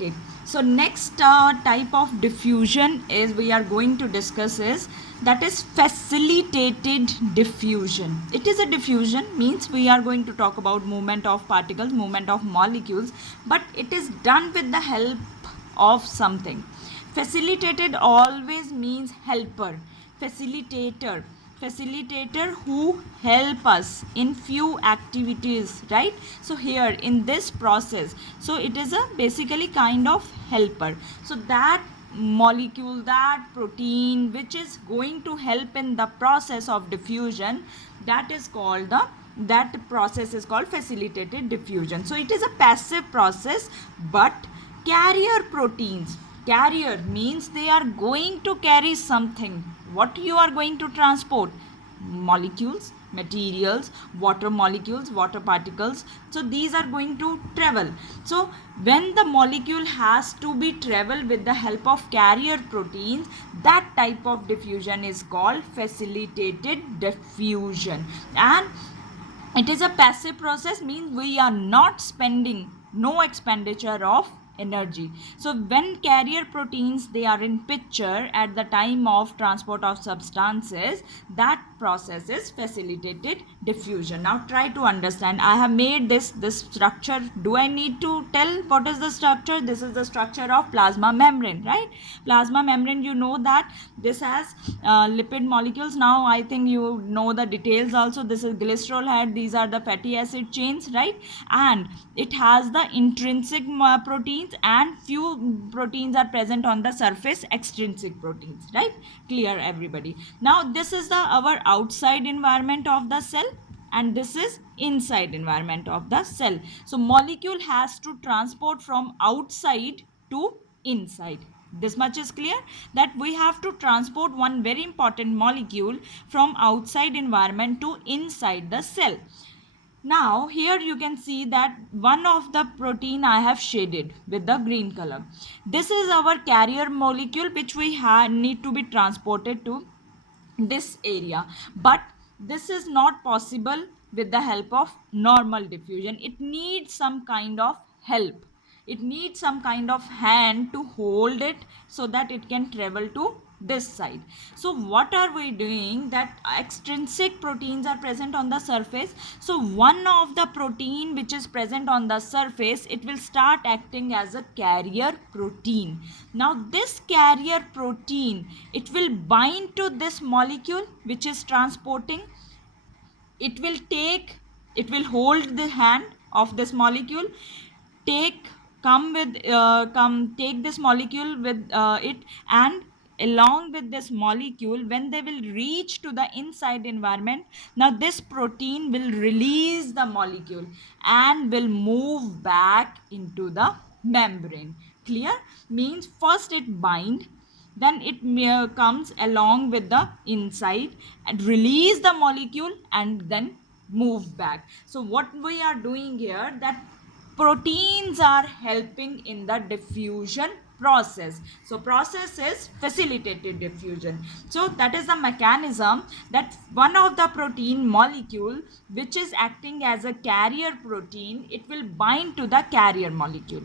Okay, so next type of diffusion is we are going to discuss is that is facilitated diffusion. It is a diffusion, means we are going to talk about movement of particles, movement of molecules, but it is done with the help of something. Facilitated always means helper, facilitator who help us in few activities, right? So here in this process, so it is a basically kind of helper. So that molecule, that protein which is going to help in the process of diffusion, that is called the that process is called facilitated diffusion. So it is a passive process, but carrier proteins, carrier means they are going to carry something. What you are going to transport? Molecules, materials, water molecules, water particles. So these are going to travel. So when the molecule has to be travel with the help of carrier proteins, that type of diffusion is called facilitated diffusion. And it is a passive process, means we are not spending, no expenditure of energy. So when carrier proteins they are in picture at the time of transport of substances, that process is facilitated diffusion. Now try to understand. I have made this structure. Do I need to tell what is the structure? This is the structure of plasma membrane, right? Plasma membrane, you know that this has lipid molecules. Now I think you know the details also. This is glycerol head, these are the fatty acid chains, right? And it has the intrinsic proteins, and few proteins are present on the surface, extrinsic proteins, right? Clear everybody? Now this is the our outside environment of the cell, and this is inside environment of the cell. So molecule has to transport from outside to inside. This much is clear, that we have to transport one very important molecule from outside environment to inside the cell. Now here you can see that one of the protein I have shaded with the green color. This is our carrier molecule which we need to be transported to this area, but this is not possible with the help of normal diffusion. It needs some kind of help, it needs some kind of hand to hold it so that it can travel to this side. So what are we doing? That extrinsic proteins are present on the surface. So one of the protein which is present on the surface, it will start acting as a carrier protein. Now this carrier protein, it will bind to this molecule which is transporting. It will hold the hand of this molecule, take take this molecule with it, and along with this molecule, when they will reach to the inside environment, now this protein will release the molecule and will move back into the membrane. Clear? Means first it bind, then it comes along with the inside and release the molecule and then move back. So what we are doing here, that proteins are helping in the diffusion process. So process is facilitated diffusion. So that is the mechanism, that one of the protein molecule which is acting as a carrier protein, it will bind to the carrier molecule,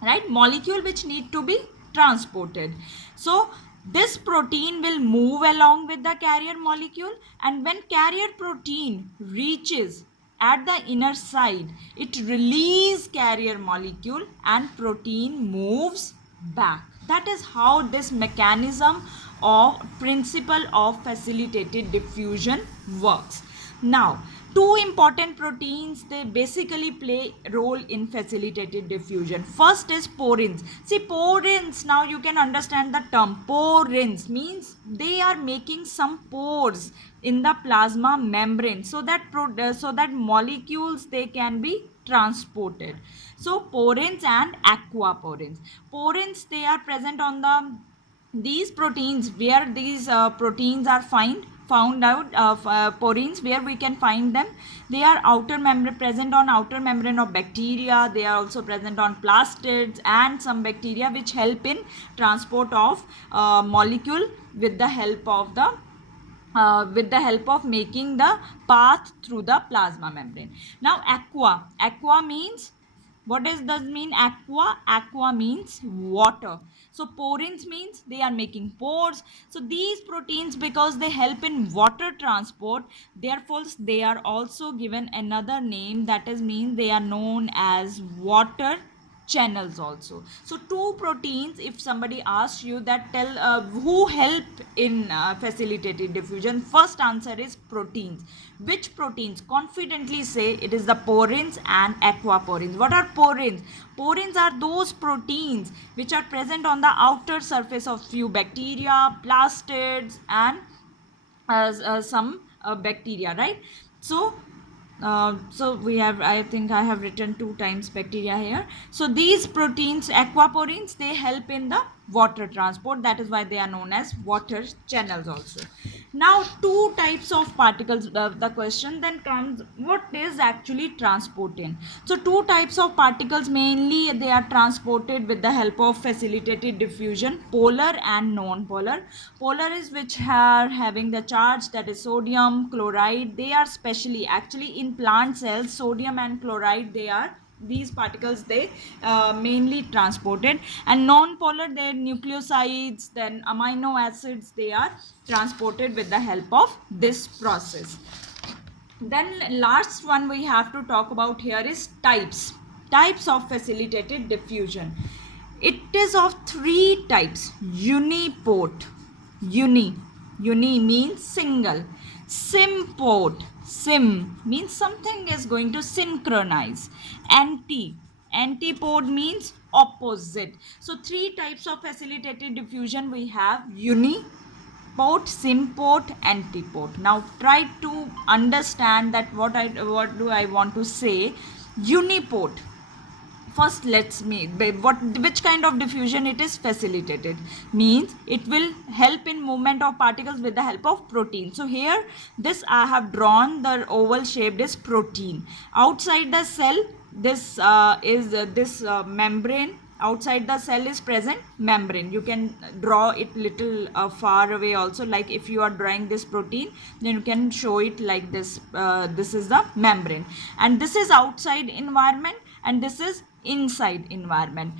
right? Molecule which need to be transported. So this protein will move along with the carrier molecule, and when carrier protein reaches at the inner side, it release carrier molecule and protein moves back. That is how this mechanism or principle of facilitated diffusion works. Now two important proteins, they basically play role in facilitated diffusion. First is porins. See porins, now you can understand the term. Porins means they are making some pores in the plasma membrane so that molecules they can be transported. So porins and aquaporins. Porins, they are present on the these proteins, where these proteins are found out of porins, where we can find them. They are outer membrane, present on outer membrane of bacteria. They are also present on plastids and some bacteria which help in transport of molecule with the help of making the path through the plasma membrane. Now aqua means What does mean aqua? Aqua means water. So porins means they are making pores. So these proteins, because they help in water transport, therefore they are also given another name, that is mean they are known as water channels also. So two proteins, if somebody asks you that tell who help in facilitated diffusion, first answer is proteins. Which proteins? Confidently say it is the porins and aquaporins. What are porins? Porins are those proteins which are present on the outer surface of few bacteria, plastids, and some bacteria, right? So we have, I think I have written 2 times bacteria here. So these proteins, aquaporins, they help in the water transport. That is why they are known as water channels also. Now two types of particles. The question then comes, what is actually transporting? So two types of particles, mainly they are transported with the help of facilitated diffusion, polar and non-polar. Polar is which are having the charge, that is sodium chloride. They are specially, actually in plant cells, sodium and chloride, they are, these particles they mainly transported. And non-polar, their nucleosides, then amino acids, they are transported with the help of this process. Then last one we have to talk about here is types of facilitated diffusion. It is of 3 types. Uniport, uni means single. Symport, sim means something is going to synchronize. Antipode means opposite. So 3 types of facilitated diffusion we have: uniport, symport, antipode. Now try to understand that what do I want to say. Uniport, first let's meet which kind of diffusion it is facilitated. Means it will help in movement of particles with the help of protein. So here this I have drawn, the oval shaped is protein. Outside the cell, this is this membrane. Outside the cell is present membrane. You can draw it little far away also, like if you are drawing this protein, then you can show it like this. This is the membrane, and this is outside environment, and this is inside environment.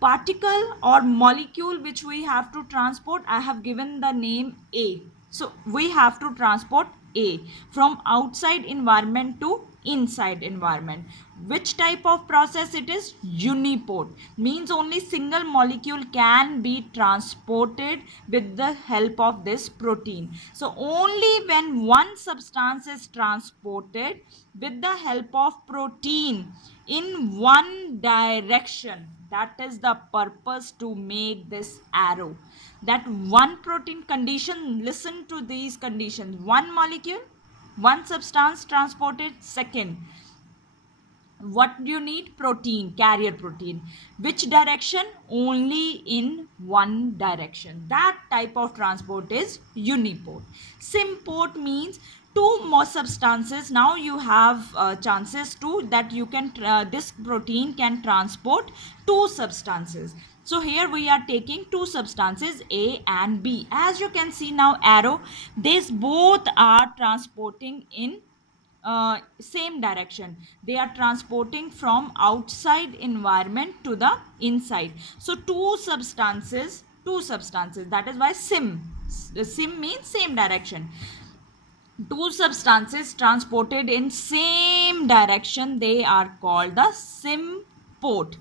Particle or molecule which we have to transport, I have given the name A. So we have to transport A from outside environment to inside environment. Which type of process it is? Uniport, means only single molecule can be transported with the help of this protein. So only when one substance is transported with the help of protein in one direction, that is the purpose to make this arrow. That one protein condition, listen to these conditions: one molecule, one substance transported. Second, what do you need? Protein, carrier protein. Which direction? Only in one direction. That type of transport is uniport. Symport means two more substances. Now you have chances to that you can this protein can transport two substances. So here we are taking two substances, A and B. As you can see now arrow, these both are transporting in same direction. They are transporting from outside environment to the inside. So two substances, that is why sim means same direction. Two substances transported in same direction, they are called the symport.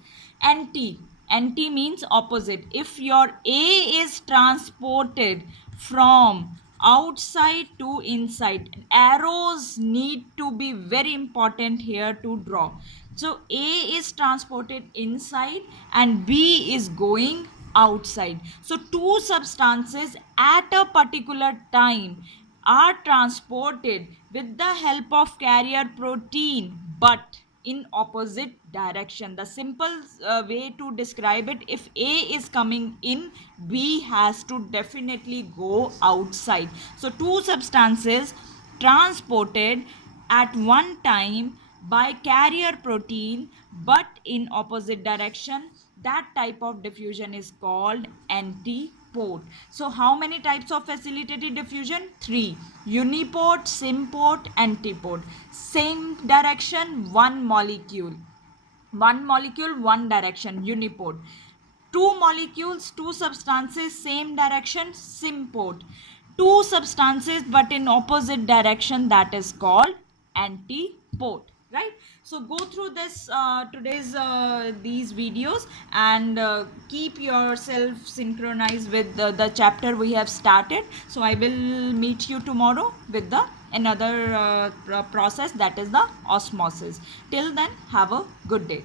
Anti means opposite. If your A is transported from outside to inside, arrows need to be very important here to draw. So A is transported inside and B is going outside. So two substances at a particular time are transported with the help of carrier protein, but in opposite direction. The simple way to describe it: if A is coming in, B has to definitely go outside. So two substances transported at one time by carrier protein but in opposite direction, that type of diffusion is called antiport. So how many types of facilitated diffusion? 3: uniport, symport, antiport. Same direction, one molecule. one molecule, one direction, uniport. Two molecules, two substances, same direction, symport. Two substances but in opposite direction, that is called antiport, right? So go through this today's these videos, and keep yourself synchronized with the chapter we have started. So I will meet you tomorrow with the another process, that is the osmosis. Till then, have a good day.